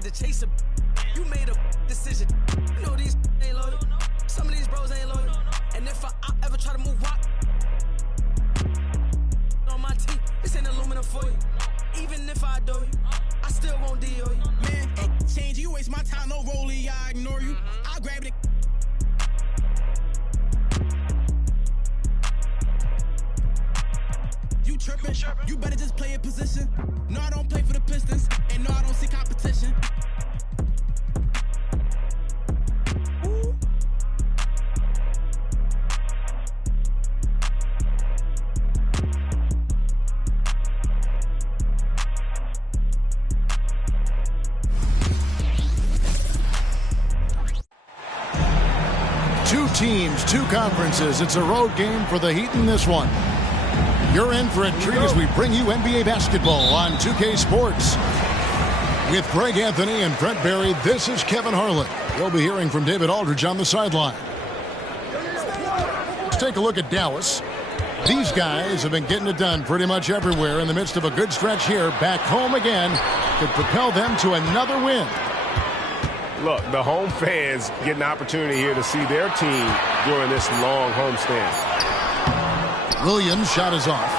decided to chase a, you made a decision. You know these ain't loyal. Some of these bros ain't loyal. And if I ever try to move rock on my team, this ain't aluminum for you. Even if I do you, I still won't deal you. Man, change, you waste my time, no rollie, I ignore you. I'll grab it. You tripping, you better just play a position. No, I don't play for the Pistons, and no, I don't see competition. Ooh. Two teams, two conferences. It's a road game for the Heat in this one. You're in for a treat as we bring you NBA basketball on 2K Sports. With Greg Anthony and Brent Barry, this is Kevin Harlan. You'll be hearing from David Aldridge on the sideline. Let's take a look at Dallas. These guys have been getting it done pretty much everywhere in the midst of a good stretch here. Back home again could propel them to another win. Look, the home fans get an opportunity here to see their team during this long homestand. Williams' shot is off.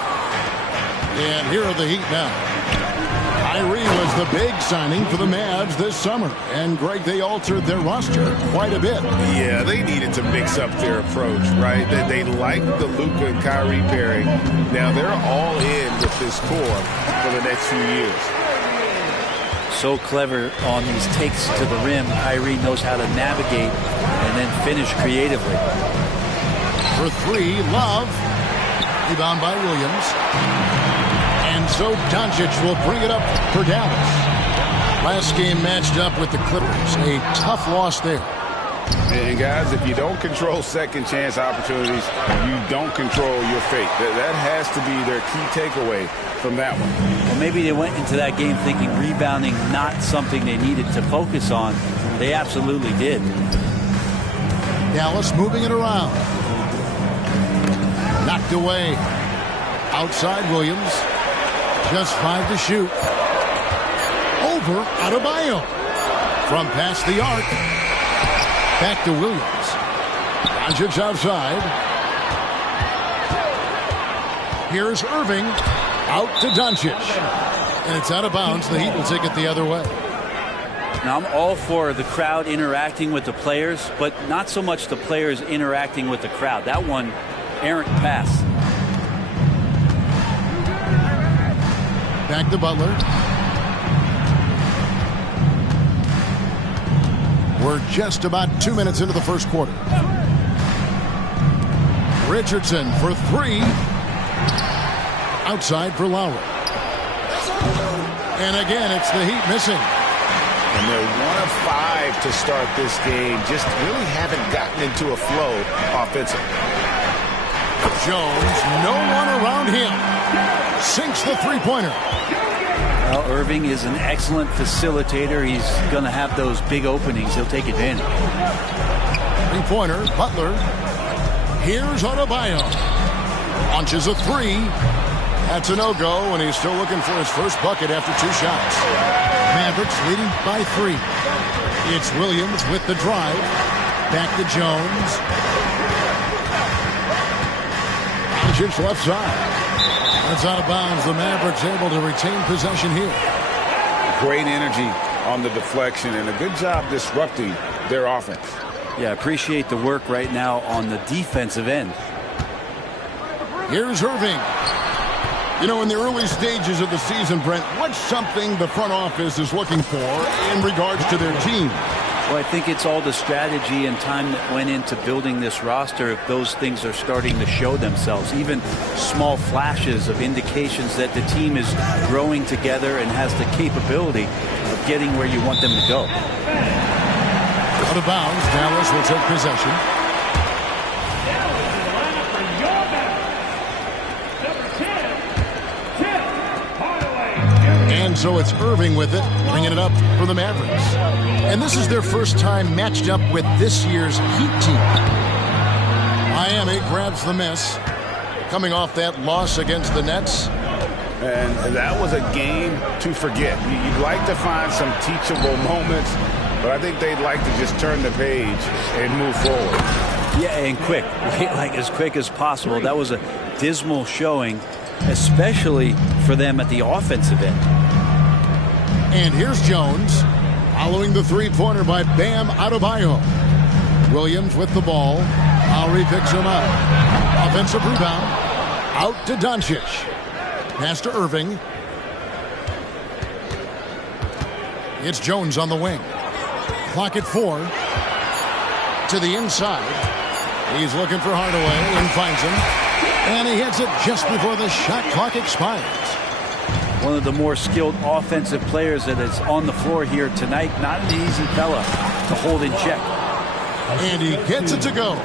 And here are the Heat now. Kyrie was the big signing for the Mavs this summer. And, Greg, they altered their roster quite a bit. Yeah, they needed to mix up their approach, right? They like the Luka and Kyrie pairing. Now they're all in with this core for the next few years. So clever on these takes to the rim. Kyrie knows how to navigate and then finish creatively. For three, Love. Rebound by Williams. And so Doncic will bring it up for Dallas. Last game matched up with the Clippers. A tough loss there. And guys, if you don't control second chance opportunities, you don't control your fate. That has to be their key takeaway from that one. Well, maybe they went into that game thinking rebounding not something they needed to focus on. They absolutely did. Dallas moving it around. Knocked away. Outside Williams. Just 5 to shoot. Over Adebayo. From past the arc. Back to Williams. Doncic outside. Here's Irving. Out to Doncic. And it's out of bounds. The Heat will take it the other way. Now, I'm all for the crowd interacting with the players, but not so much the players interacting with the crowd. That one, errant pass. Back to Butler. We're just about 2 minutes into the first quarter. Richardson for three. Outside for Lowry. And again, it's the Heat missing. And they're 1 of 5 to start this game. Just really haven't gotten into a flow offensively. Jones, no one around him. Sinks the three-pointer. Well, Irving is an excellent facilitator. He's going to have those big openings. He'll take advantage. Three-pointer, Butler. Here's Adebayo. Launches a three. That's a no-go, and he's still looking for his first bucket after 2 shots. Mavericks leading by 3. It's Williams with the drive. Back to Jones. Doncic left side. That's out of bounds. The Mavericks able to retain possession here. Great energy on the deflection and a good job disrupting their offense. Yeah, appreciate the work right now on the defensive end. Here's Irving. You know, in the early stages of the season, Brent, what's something the front office is looking for in regards to their team? Well, I think it's all the strategy and time that went into building this roster. If those things are starting to show themselves, even small flashes of indications that the team is growing together and has the capability of getting where you want them to go. Out of bounds, Dallas will take possession. And so it's Irving with it, bringing it up for the Mavericks. And this is their first time matched up with this year's Heat team. Miami grabs the miss, coming off that loss against the Nets. And that was a game to forget. You'd like to find some teachable moments, but I think they'd like to just turn the page and move forward. Yeah, and quick, like as quick as possible. That was a dismal showing, especially for them at the offensive end. And here's Jones, following the three-pointer by Bam Adebayo. Williams with the ball. Lowry picks him up. Offensive rebound. Out to Doncic. Pass to Irving. It's Jones on the wing. Clock at 4. To the inside. He's looking for Hardaway and finds him. And he hits it just before the shot clock expires. One of the more skilled offensive players that is on the floor here tonight. Not an easy fella to hold in check. And he gets it to go.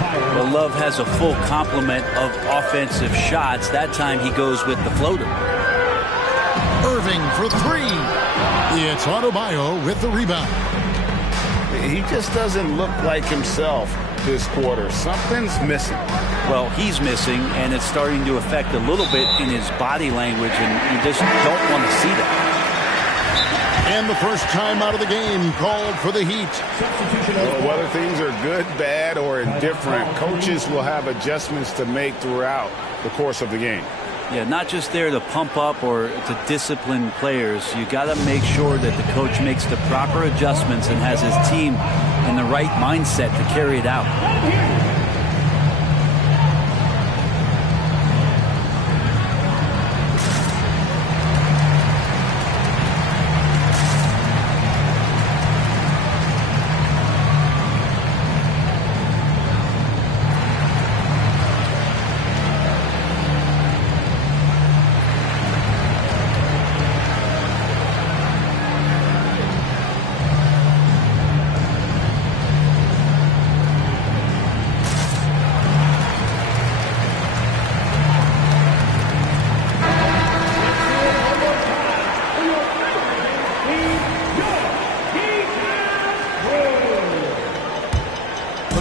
Well, Love has a full complement of offensive shots. That time he goes with the floater. Irving for 3. It's Adebayo with the rebound. He just doesn't look like himself this quarter. Something's missing. Well, he's missing, and it's starting to affect a little bit in his body language, and you just don't want to see that. And the first time out of the game called for the Heat. Well, whether things are good, bad, or indifferent, coaches will have adjustments to make throughout the course of the game. Yeah, not just there to pump up or to discipline players. You got to make sure that the coach makes the proper adjustments and has his team in the right mindset to carry it out.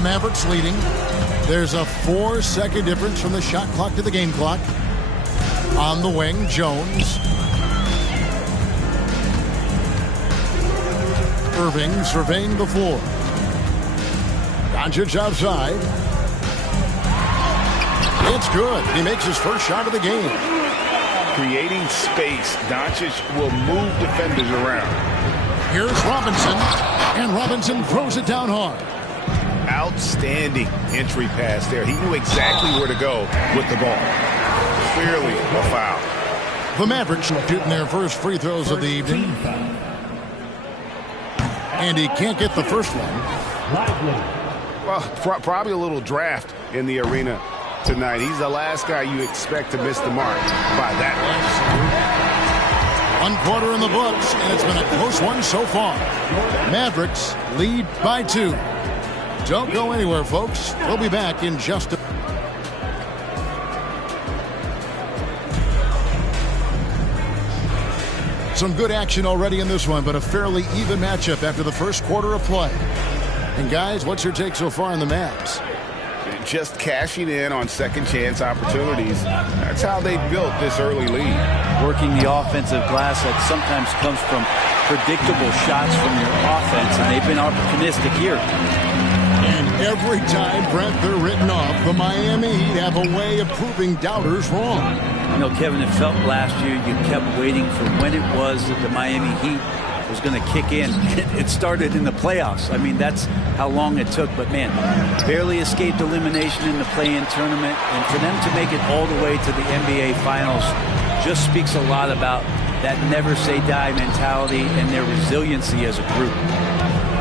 Mavericks leading. There's a 4-second difference from the shot clock to the game clock. On the wing, Jones. Irving surveying the floor. Doncic outside. It's good. He makes his first shot of the game. Creating space, Doncic will move defenders around. Here's Robinson, and Robinson throws it down hard. Outstanding entry pass there. He knew exactly where to go with the ball. Clearly a foul. The Mavericks shooting their first free throws of the evening. And he can't get the first one. Well, probably a little draft in the arena tonight. He's the last guy you expect to miss the mark by that much. 1 quarter in the books, and it's been a close one so far. Mavericks lead by 2. Don't go anywhere, folks. We'll be back in just a... Some good action already in this one, but a fairly even matchup after the first quarter of play. And guys, what's your take so far on the Mavs? Just cashing in on second chance opportunities. That's how they built this early lead. Working the offensive glass that sometimes comes from predictable shots from your offense, and they've been opportunistic here. And every time, Brent, they're written off. The Miami Heat have a way of proving doubters wrong. You know, Kevin, it felt last year you kept waiting for when it was that the Miami Heat was going to kick in. It started in the playoffs. I mean, that's how long it took. But, man, barely escaped elimination in the play-in tournament. And for them to make it all the way to the NBA Finals just speaks a lot about that never-say-die mentality and their resiliency as a group.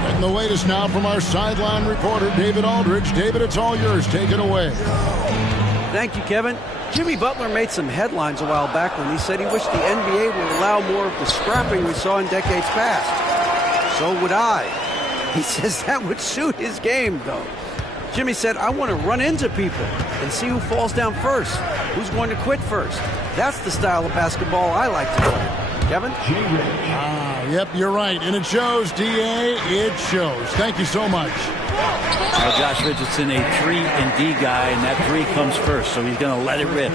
And the latest now from our sideline reporter, David Aldridge. David, it's all yours. Take it away. Thank you, Kevin. Jimmy Butler made some headlines a while back when he said he wished the NBA would allow more of the scrapping we saw in decades past. So would I. He says that would suit his game, though. Jimmy said, I want to run into people and see who falls down first, who's going to quit first. That's the style of basketball I like to play. Kevin? Yep, you're right. And it shows, D.A. It shows. Thank you so much. Well, Josh Richardson, a 3-and-D guy, and that 3 comes first, so he's going to let it rip.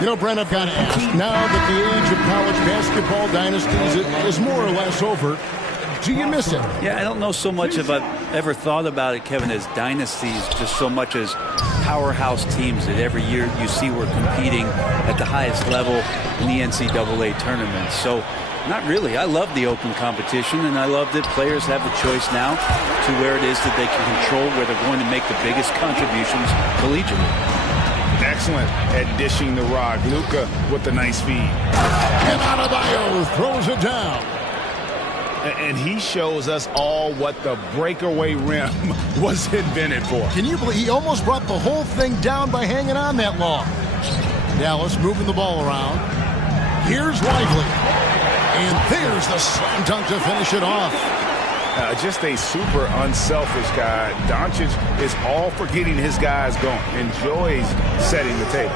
You know, Brent, I've got to ask, now that the age of college basketball dynasties is more or less over, do you miss it? Yeah, I don't know so much if I've ever thought about it, Kevin, as dynasties, just so much as powerhouse teams that every year you see we're competing at the highest level in the NCAA tournament. So, not really. I love the open competition, and I love that players have the choice now to where it is that they can control where they're going to make the biggest contributions collegially. Excellent at dishing the rock. Luka with the nice feed. And Adebayo throws it down. And he shows us all what the breakaway rim was invented for. Can you believe he almost brought the whole thing down by hanging on that long? Dallas moving the ball around. Here's Lively. And there's the slam dunk to finish it off. Just a super unselfish guy. Doncic is all for getting his guys going. Enjoys setting the table.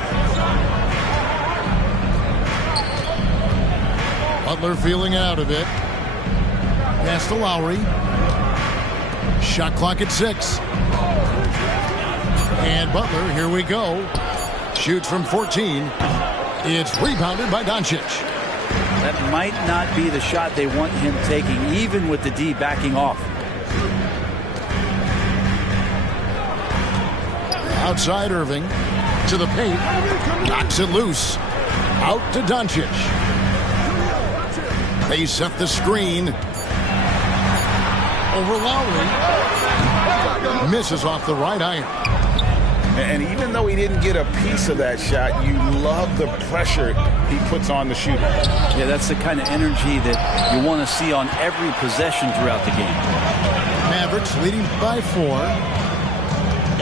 Butler feeling out of it. Pass to Lowry. Shot clock at 6. And Butler, here we go. Shoots from 14. It's rebounded by Doncic. That might not be the shot they want him taking, even with the D backing off. Outside Irving. To the paint. Knocks it loose. Out to Doncic. They set the screen. Over Lowry. Misses off the right iron. And even though he didn't get a piece of that shot, you love the pressure he puts on the shooter. Yeah, that's the kind of energy that you want to see on every possession throughout the game. Mavericks leading by 4.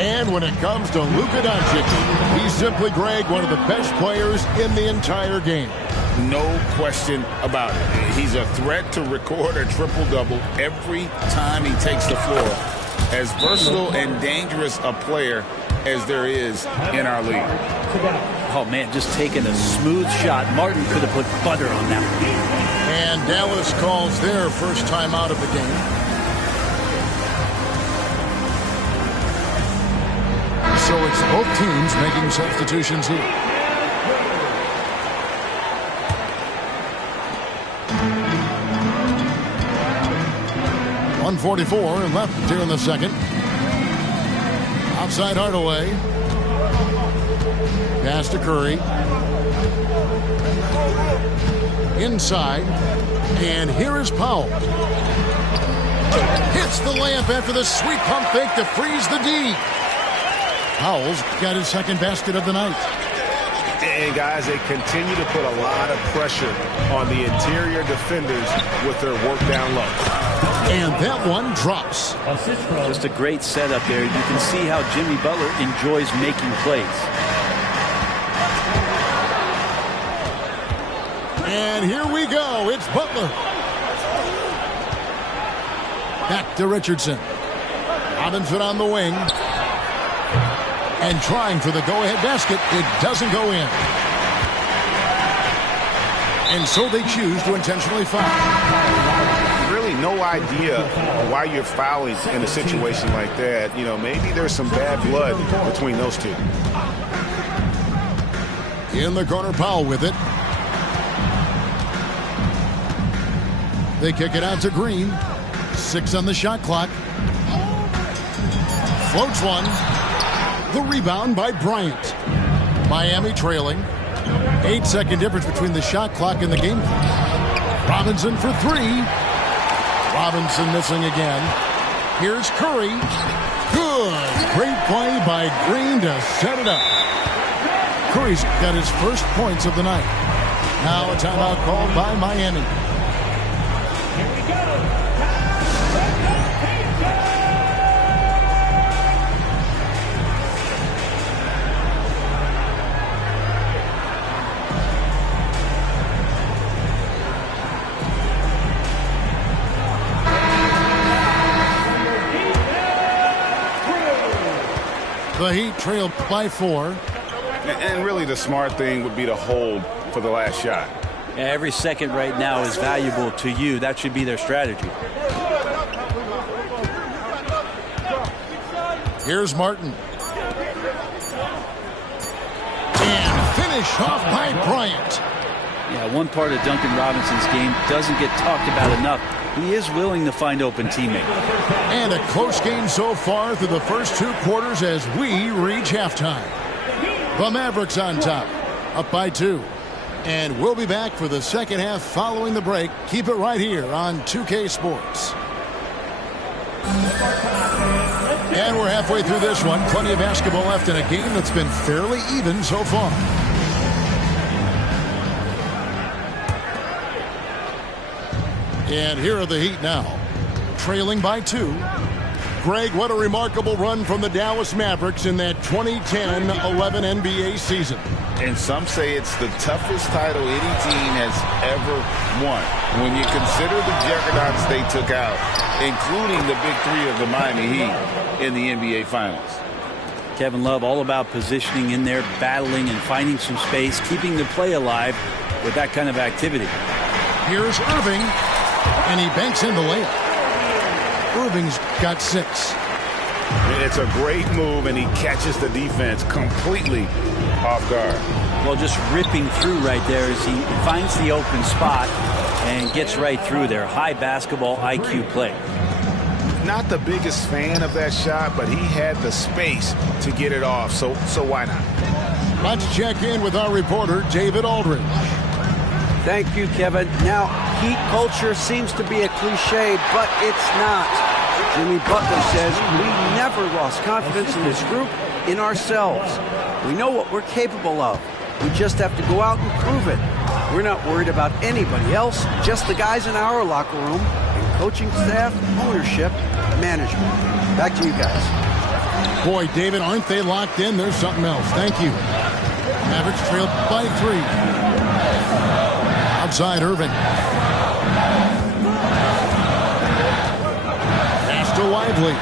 And when it comes to Luka Doncic, he's simply, Greg, one of the best players in the entire game. No question about it. He's a threat to record a triple-double every time he takes the floor. As versatile and dangerous a player as there is in our league. Oh, man, just taking a smooth shot. Martin could have put butter on that one. And Dallas calls their first time out of the game. So it's both teams making substitutions here. .144 left here in the second. Outside Hardaway. Pass to Curry. Inside. And here is Powell. Hits the layup after the sweet pump fake to freeze the D. Powell's got his second basket of the night. And guys, they continue to put a lot of pressure on the interior defenders with their work down low. And that one drops. Just a great setup there. You can see how Jimmy Butler enjoys making plays. And here we go. It's Butler. Back to Richardson. Robinson on the wing. And trying for the go-ahead basket. It doesn't go in. And so they choose to intentionally foul. Really no idea why you're fouling in a situation like that. You know, maybe there's some bad blood between those two. In the corner, Powell with it. They kick it out to Green. 6 on the shot clock. Floats one. The rebound by Bryant. Miami trailing. 8-second difference between the shot clock and the game clock. Robinson for 3. Robinson missing again. Here's Curry. Good. Great play by Green to set it up. Curry's got his first points of the night. Now a timeout called by Miami. The Heat trail by 4. And really the smart thing would be to hold for the last shot. Yeah, every second right now is valuable to you. That should be their strategy. Here's Martin. And finish off by Bryant. Yeah, one part of Duncan Robinson's game doesn't get talked about enough. He is willing to find open teammates. And a close game so far through the first 2 quarters as we reach halftime. The Mavericks on top, up by 2. And we'll be back for the second half following the break. Keep it right here on 2K Sports. And we're halfway through this one. Plenty of basketball left in a game that's been fairly even so far. And here are the Heat now, trailing by 2. Greg, what a remarkable run from the Dallas Mavericks in that 2010-11 NBA season. And some say it's the toughest title any team has ever won. When you consider the juggernauts they took out, including the big 3 of the Miami Heat in the NBA Finals. Kevin Love all about positioning in there, battling and finding some space, keeping the play alive with that kind of activity. Here's Irving, and he banks in the layup. Irving's got 6. It's a great move, and he catches the defense completely off guard. Well, just ripping through right there as he finds the open spot and gets right through there. High basketball IQ play. Not the biggest fan of that shot, but he had the space to get it off, so why not? Let's check in with our reporter, David Aldridge. Thank you, Kevin. Now, Heat culture seems to be a cliche, but it's not. Jimmy Butler says we never lost confidence in this group, in ourselves. We know what we're capable of. We just have to go out and prove it. We're not worried about anybody else, just the guys in our locker room, and coaching staff, ownership, management. Back to you guys. Boy, David, aren't they locked in? There's something else. Thank you. Mavericks trailed by 3. Outside Irving. Pass to Lively.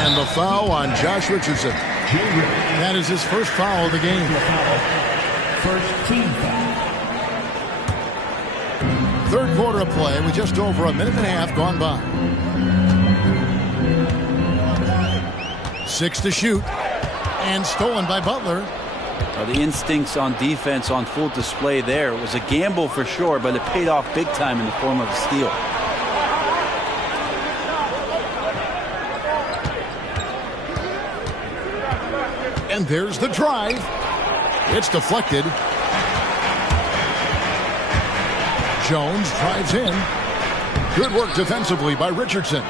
And the foul on Josh Richardson. That is his first foul of the game. First team foul. Third quarter of play with just over a minute and a half gone by. 6 to shoot. And stolen by Butler. Well, the instincts on defense on full display there. It was a gamble for sure, but it paid off big time in the form of a steal. And there's the drive. It's deflected. Jones drives in. Good work defensively by Richardson.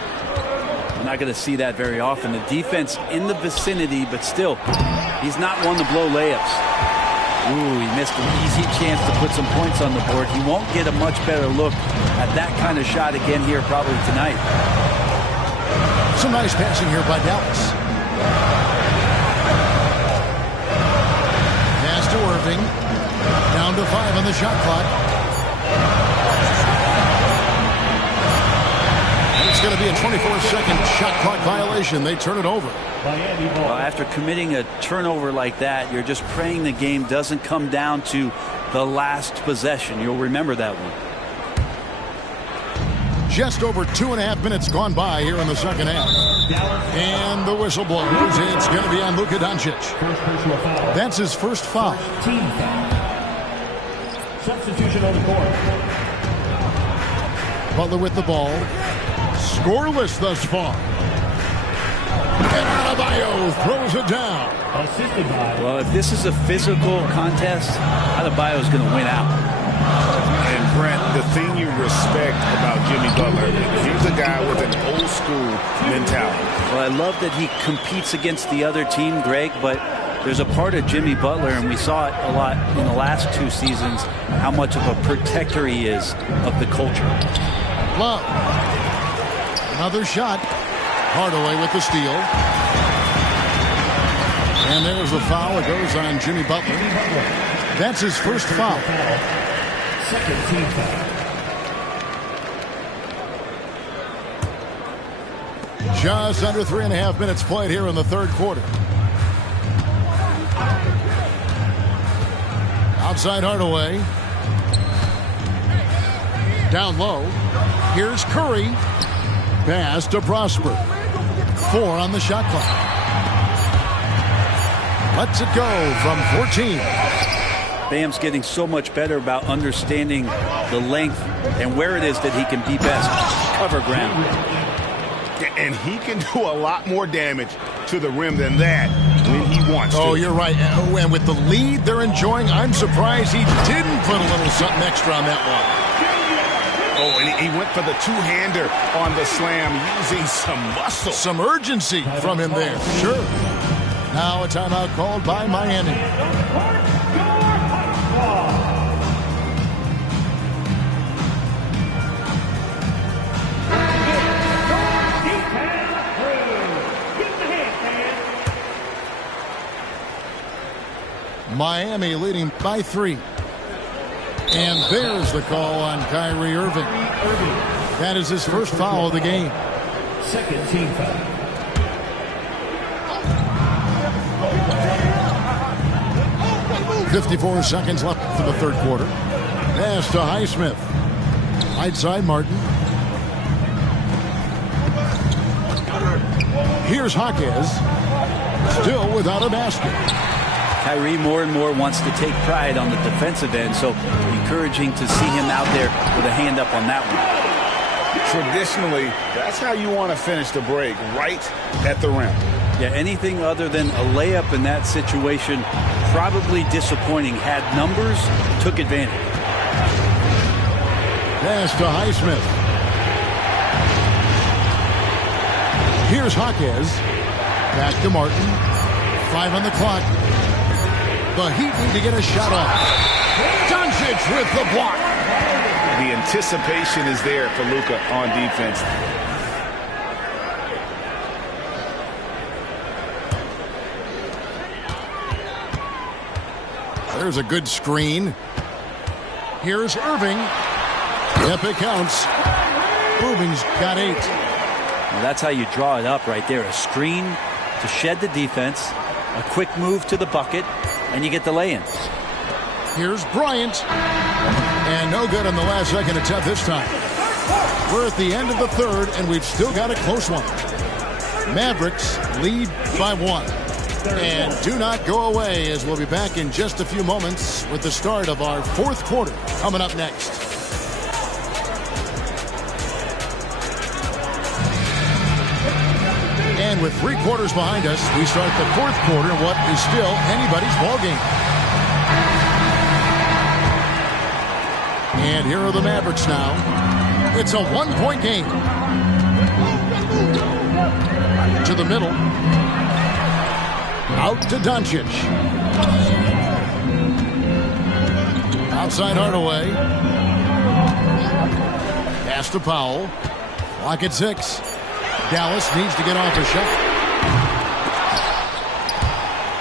We're not going to see that very often. The defense in the vicinity, but still, he's not one to blow layups. Ooh, he missed an easy chance to put some points on the board. He won't get a much better look at that kind of shot again here probably tonight. Some nice passing here by Dallas. Pass to Irving. Down to 5 on the shot clock. It's going to be a 24-second shot clock violation. They turn it over. Well, after committing a turnover like that, you're just praying the game doesn't come down to the last possession. You'll remember that one. Just over 2.5 minutes gone by here in the second half. And the whistle blows. It's going to be on Luka Doncic. That's his first foul. Team foul. Substitution on the court. Butler with the ball. Scoreless thus far. And Adebayo throws it down. Assisted by. Well, if this is a physical contest, Adebayo is going to win out. And Brent, the thing you respect about Jimmy Butler, he's a guy with an old school mentality. Well, I love that he competes against the other team, Greg, but there's a part of Jimmy Butler, and we saw it a lot in the last 2 seasons, how much of a protector he is of the culture. Love. Another shot. Hardaway with the steal. And there's the foul. It goes on Jimmy Butler. That's his first foul. Second team foul. Just under 3.5 minutes played here in the third quarter. Outside Hardaway. Down low. Here's Curry. Pass to Prosper. 4 on the shot clock. Lets it go from 14. Bam's getting so much better about understanding the length and where it is that he can be best. Cover ground. And he can do a lot more damage to the rim than that when he wants to. Oh, you're right. And with the lead they're enjoying, I'm surprised he didn't put a little something extra on that one. Oh, and he went for the two-hander on the slam using some muscle. Some urgency from him there. Sure. Now a timeout called by Miami. Miami leading by 3. And there's the call on Kyrie Irving. That is his first foul of the game. Second team foul. .54 seconds left for the third quarter. Pass to Highsmith. Right side, Martin. Here's Jaquez. Still without a basket. Kyrie more and more wants to take pride on the defensive end, so encouraging to see him out there with a hand up on that one. Traditionally, that's how you want to finish the break, right at the rim. Yeah, anything other than a layup in that situation, probably disappointing. Had numbers, took advantage. Pass to Highsmith. Here's Jaquez. Back to Martin. 5 on the clock. The Heat need to get a shot off. Doncic with the block. The anticipation is there for Luka on defense. There's a good screen. Here's Irving. Yep, it counts. Irving's got 8. Well, that's how you draw it up right there. A screen to shed the defense, a quick move to the bucket, and you get the lay-in. Here's Bryant. And no good on the last second attempt this time. We're at the end of the third, and we've still got a close one. Mavericks lead by 1. And do not go away, as we'll be back in just a few moments with the start of our fourth quarter coming up next. And with 3 quarters behind us, we start the fourth quarter in what is still anybody's ball game. And here are the Mavericks now. It's a 1-point game. To the middle. Out to Doncic. Outside Hardaway. Pass to Powell. Clock at 6. Dallas needs to get off a shot.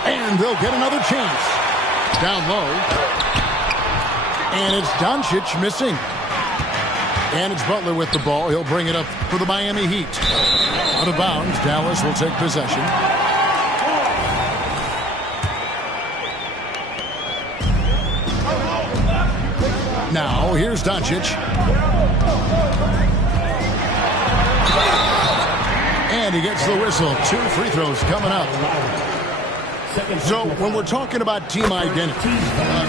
And they'll get another chance. Down low. And it's Doncic missing. And it's Butler with the ball. He'll bring it up for the Miami Heat. Out of bounds. Dallas will take possession. Now, here's Doncic. And he gets the whistle. 2 free throws coming up. So, when we're talking about team identity,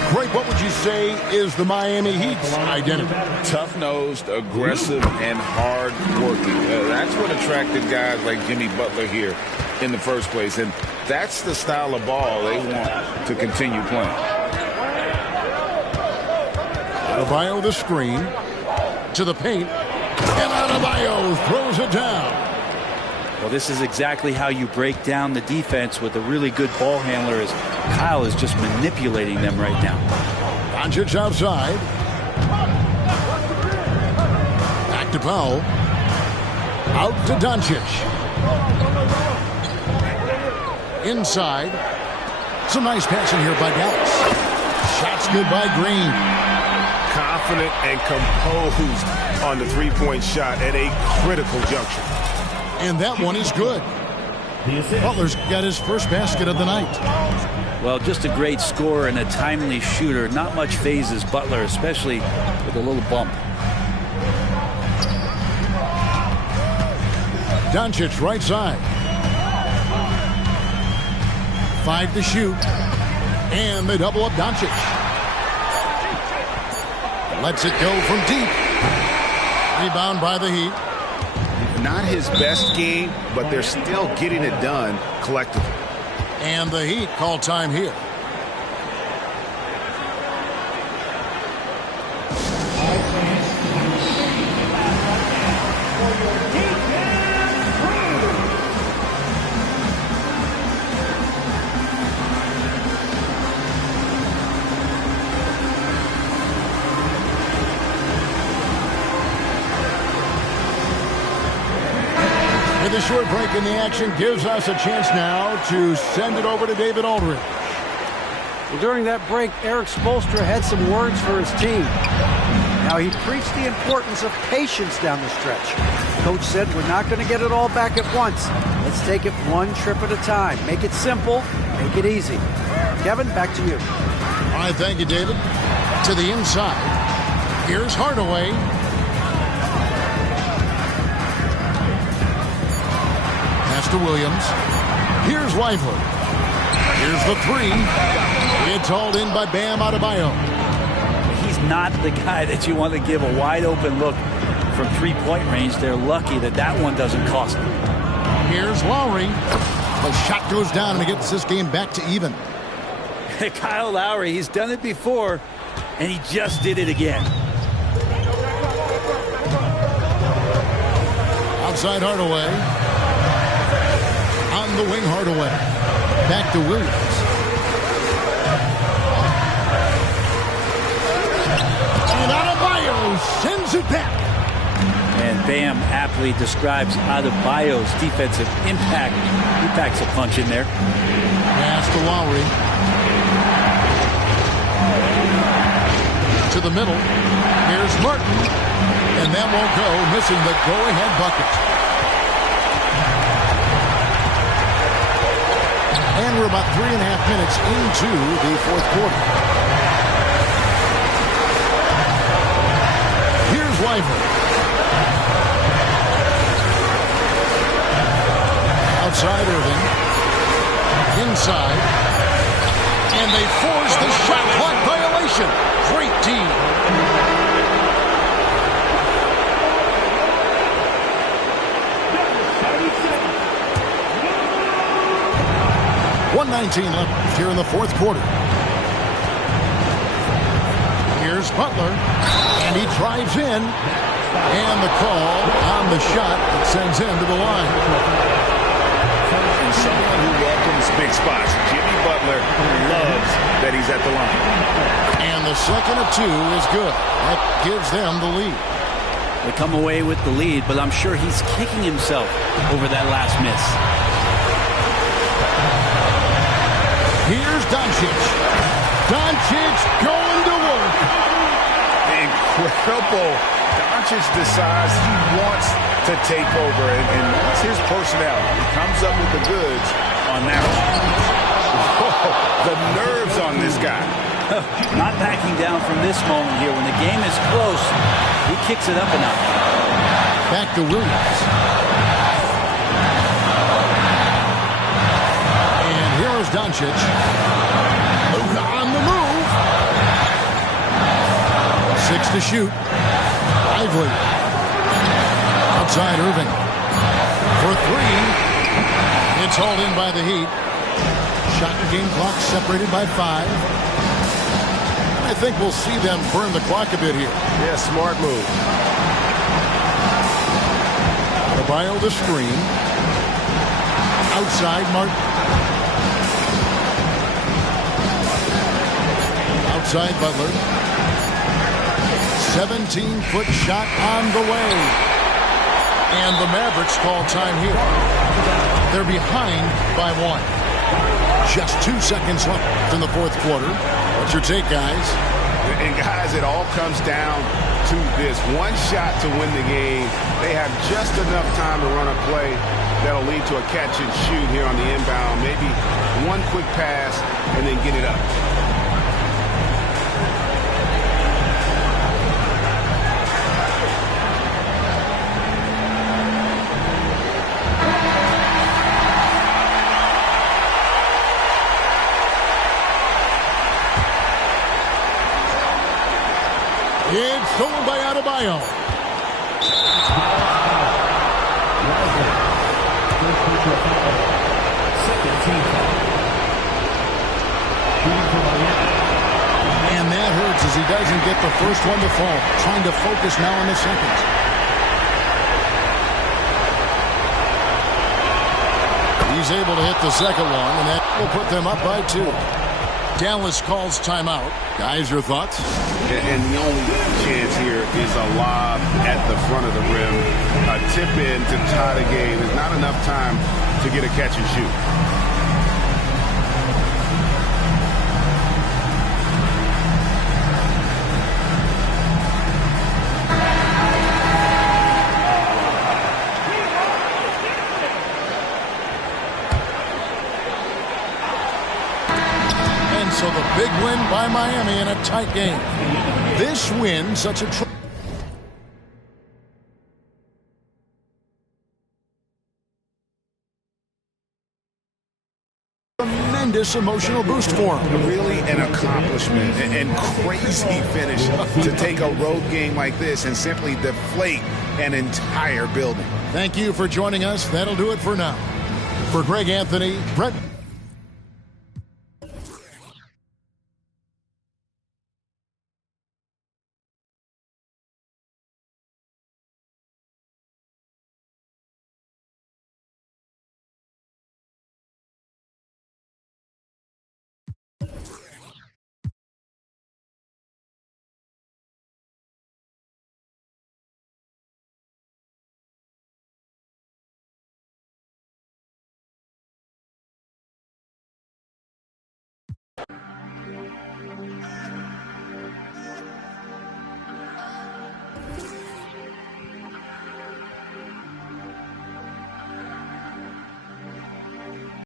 Craig, what would you say is the Miami Heat's identity? Tough-nosed, aggressive, and hard-working. That's what attracted guys like Jimmy Butler here in the first place. And that's the style of ball they want to continue playing. Adebayo the screen to the paint, and Adebayo throws it down. Well, this is exactly how you break down the defense with a really good ball handler, as Kyle is just manipulating them right now. Doncic outside. Back to Powell. Out to Doncic. Inside. Some nice passing here by Dallas. Shots good by Green. Confident and composed on the three-point shot at a critical juncture. And that one is good. The assist. Butler's got his first basket of the night. Well, just a great scorer and a timely shooter. Not much phases Butler, especially with a little bump. Doncic right side. 5 to shoot. And they double up Doncic. Lets it go from deep. Rebound by the Heat. Not his best game, but they're still getting it done collectively. And the Heat call time here. The short break in the action gives us a chance now to send it over to David Aldridge. Well, during that break, Eric Spoelstra had some words for his team. Now, he preached the importance of patience down the stretch. Coach said, we're not going to get it all back at once. Let's take it one trip at a time. Make it simple, make it easy. Kevin, back to you. All right, thank you, David. To the inside. Here's Hardaway. To Williams. Here's Lively. Here's the three. It's hauled in by Bam Adebayo. He's not the guy that you want to give a wide open look from three-point range. They're lucky that that one doesn't cost them. Here's Lowry. The shot goes down and he gets this game back to even. Kyle Lowry, he's done it before, and he just did it again. Outside Hardaway. On the wing, Hardaway. Back to Williams. And Adebayo sends it back. And Bam aptly describes Adebayo's defensive impact. He packs a punch in there. Pass to Lowry. To the middle. Here's Martin. And that won't go, missing the go-ahead bucket. And we're about 3.5 minutes into the fourth quarter. Here's Lively. Outside Irving. Inside. And they force the shot clock violation. Great team. 1:19 left here in the fourth quarter. Here's Butler, and he drives in, and the call on the shot that sends him to the line. And someone who welcomes big spots, Jimmy Butler, loves that he's at the line. And the second of two is good. That gives them the lead. They come away with the lead, but I'm sure he's kicking himself over that last miss. Here's Doncic. Doncic going to work. Incredible. Doncic decides he wants to take over, and that's his personality. He comes up with the goods on that one. The nerves on this guy. Not backing down from this moment here. When the game is close, he kicks it up a notch. Back to Williams. And here is Doncic. On the move. 6 to shoot. Lively. Outside Irving. For three. It's hauled in by the Heat. Shot and game clock separated by 5. I think we'll see them burn the clock a bit here. Yeah, smart move. Adebayo the screen. Outside Martin. Outside Butler. 17-foot shot on the way. And the Mavericks call time here. They're behind by 1. Just 2 seconds left in the fourth quarter. What's your take, guys? And guys, it all comes down to this. One shot to win the game. They have just enough time to run a play. that'll lead to a catch and shoot here on the inbound. Maybe one quick pass and then get it up. It's stolen by Adebayo. Second team foul. Shooting for Miami. And that hurts as he doesn't get the first one to fall. Trying to focus now on the second. He's able to hit the second one, and that will put them up by 2. Dallas calls timeout. Guys, your thoughts? And the only chance here is a lob at the front of the rim. A tip in to tie the game. There's not enough time to get a catch and shoot. So the big win by Miami in a tight game. This win, such a tremendous emotional boost for him. Really an accomplishment and crazy finish to take a road game like this and simply deflate an entire building. Thank you for joining us. That'll do it for now. For Greg Anthony, Brett